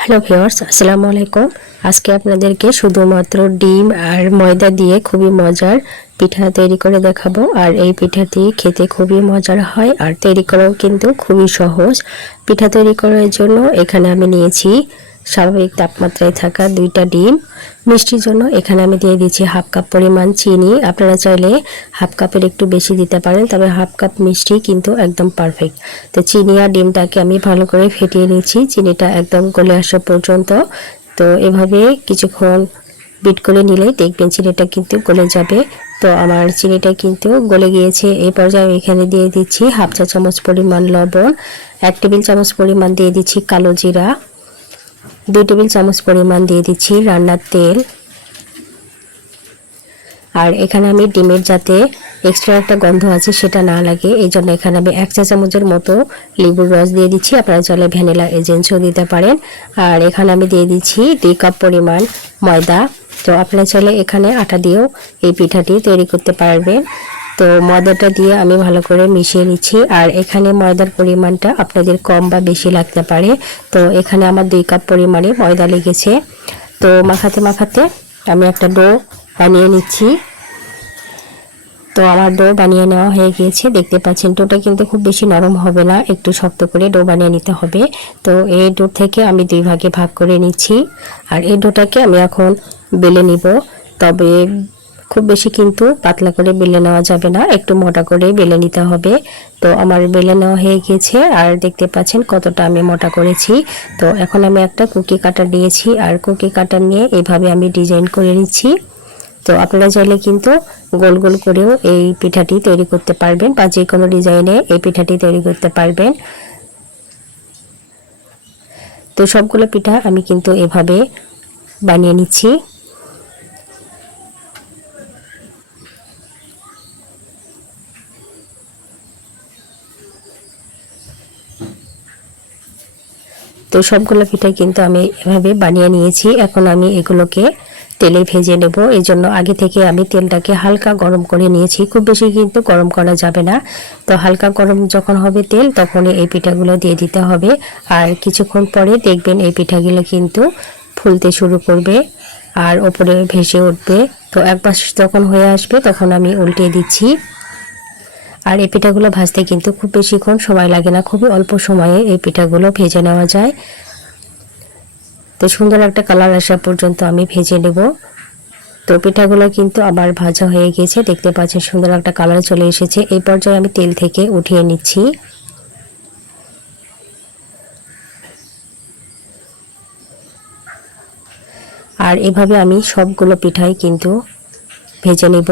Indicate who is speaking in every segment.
Speaker 1: Hello viewers আসসালামু আলাইকুম আজকে আপনাদেরকে শুধুমাত্র ডিম আর ময়দা দিয়ে খুবই মজার পিঠা তৈরি করে দেখাবো। আর এই পিঠাটি খেতে খুবই মজার হয় আর তৈরি করাও কিন্তু খুবই সহজ। পিঠা তৈরি করার জন্য এখানে আমি নিয়েছি স্বাভাবিক তাপমাত্রায় থাকা দুইটা ডিম। মিষ্টির জন্য এখানে আমি দিয়ে দিচ্ছি হাফ কাপ পরিমাণ চিনি। আপনারা চাইলে হাফ কাপের একটু বেশি দিতে পারেন, তবে হাফ কাপ মিষ্টি কিন্তু একদম পারফেক্ট তো চিনি আর ডিমটাকে আমি ভালো করে ফেটিয়ে নিচ্ছি চিনিটা একদম গলে আসা পর্যন্ত। তো এভাবে কিছুক্ষণ বিট করে নিলেই দেখবেন চিনিটা কিন্তু গলে যাবে। তো আমার চিনিটা কিন্তু গলে গিয়েছে। এই পর্যায়ে আমি এখানে দিয়ে দিচ্ছি হাফ চা চামচ পরিমাণ লবণ, এক টেবিল চামচ পরিমাণ দিয়ে দিচ্ছি কালো জিরা, দুই টেবিল চামচ পরিমাণ দিয়ে দিচ্ছি রান্নার তেল। আর এখানে আমি ডিমের যাতে এক্সট্রা একটা গন্ধ আছে সেটা না লাগে এই জন্য এখানে আমি এক চা চামচের মতো লেবুর রস দিয়ে দিচ্ছি। আপনারা চাইলে ভ্যানিলা এজেন্সিও দিতে পারেন। আর এখানে আমি দিয়ে দিচ্ছি দুই কাপ পরিমাণ ময়দা। তো আপনারা চাইলে এখানে আটা দিয়েও এই পিঠাটি তৈরি করতে পারবেন তো ময়দাটা দিয়ে আমি ভালো করে মিশিয়ে নিচ্ছি। আর এখানে ময়দার পরিমাণটা আপনাদের কম বা বেশি লাগতে পারে। তো এখানে আমার দুই কাপ পরিমাণে ময়দা লেগেছে। তো মাখাতে মাখাতে আমি একটা ডো বানিয়ে নিচ্ছি। তো আমার ডো বানিয়ে নেওয়া হয়ে গিয়েছে। দেখতে পাচ্ছেন, ডোটা কিন্তু খুব বেশি নরম হবে না। একটু শক্ত করে ডো বানিয়ে নিতে হবে। তো এই ডো থেকে আমি দুই ভাগে ভাগ করে নিচ্ছি। আর এই ডোটাকে আমি এখন বেলে নিব। তবে খুব বেশি কিন্তু পাতলা করে বেলে নেওয়া যাবে না, একটু মোটা করে বেলে নিতে হবে। তো আমার বেলে নেওয়া হয়ে গিয়েছে আর দেখতে পাচ্ছেন কতটা আমি মোটা করেছি। তো এখন আমি একটা কুকি কাটার নিয়েছি আর কুকি কাটার নিয়ে এভাবে আমি ডিজাইন করে নিচ্ছি। তো আপনারা চাইলে কিন্তু গোল গোল করেও এই পিঠাটি তৈরি করতে পারবেন, বা যে কোনো ডিজাইনে এই পিঠাটি তৈরি করতে পারবেন। তো সবগুলো পিঠা আমি কিন্তু এভাবে বানিয়ে নিচ্ছি। তো সবগুলো পিঠা কিন্তু আমি এভাবে বানিয়ে নিয়েছি। এখন আমি এগুলোকে তেলে ভেজে নেব। এই জন্য আগে থেকে আমি তেলটাকে হালকা গরম করে নিয়েছি। খুব বেশি কিন্তু গরম করা যাবে না। তো হালকা গরম যখন হবে তেল, তখনই এই পিঠাগুলো দিয়ে দিতে হবে। আর কিছুক্ষণ পরে দেখবেন এই পিঠাগুলো কিন্তু ফুলতে শুরু করবে আর ওপরে ভেসে উঠবে। তো এক পাশ যখন হয়ে আসবে, তখন আমি উল্টে দিচ্ছি। আর এই পিঠাগুলো ভাজতে কিন্তু খুব বেশিক্ষণ সময় লাগে না, খুবই অল্প সময়ে এই পিঠাগুলো ভেজে নেওয়া যায়। তো সুন্দর একটা কালার আসা পর্যন্ত আমি ভেজে নেব। তো পিঠাগুলো কিন্তু আবার ভাজা হয়ে গেছে, দেখতে পাচ্ছেন সুন্দর একটা কালার চলে এসেছে। এই পর্যায়ে আমি তেল থেকে উঠিয়ে নিচ্ছি। আর এভাবে আমি সবগুলো পিঠাই কিন্তু ভেজে নেব।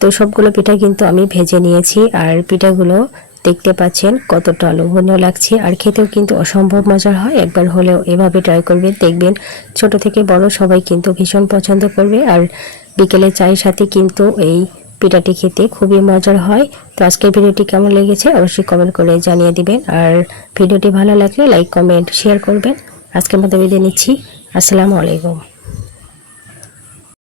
Speaker 1: তো সবগুলো পিঠা কিন্তু আমি ভেজে নিয়েছি আর পিঠাগুলো দেখতে পাচ্ছেন কতটা লোভনীয় লাগছে। আর খেতেও কিন্তু অসম্ভব মজার হয়। একবার হলেও এভাবে ট্রাই করবেন, দেখবেন ছোট থেকে বড় সবাই কিন্তু ভীষণ পছন্দ করবে। আর বিকেলে চায়ের সাথে কিন্তু এই পিঠাটি খেতে খুবই মজার হয়। তো আজকের ভিডিওটি কেমন লেগেছে অবশ্যই কমেন্ট করে জানিয়ে দিবেন। আর ভিডিওটি ভালো লাগলে লাইক কমেন্ট শেয়ার করবেন। আজকের মতো বিদায় নিচ্ছি। আসসালামু আলাইকুম।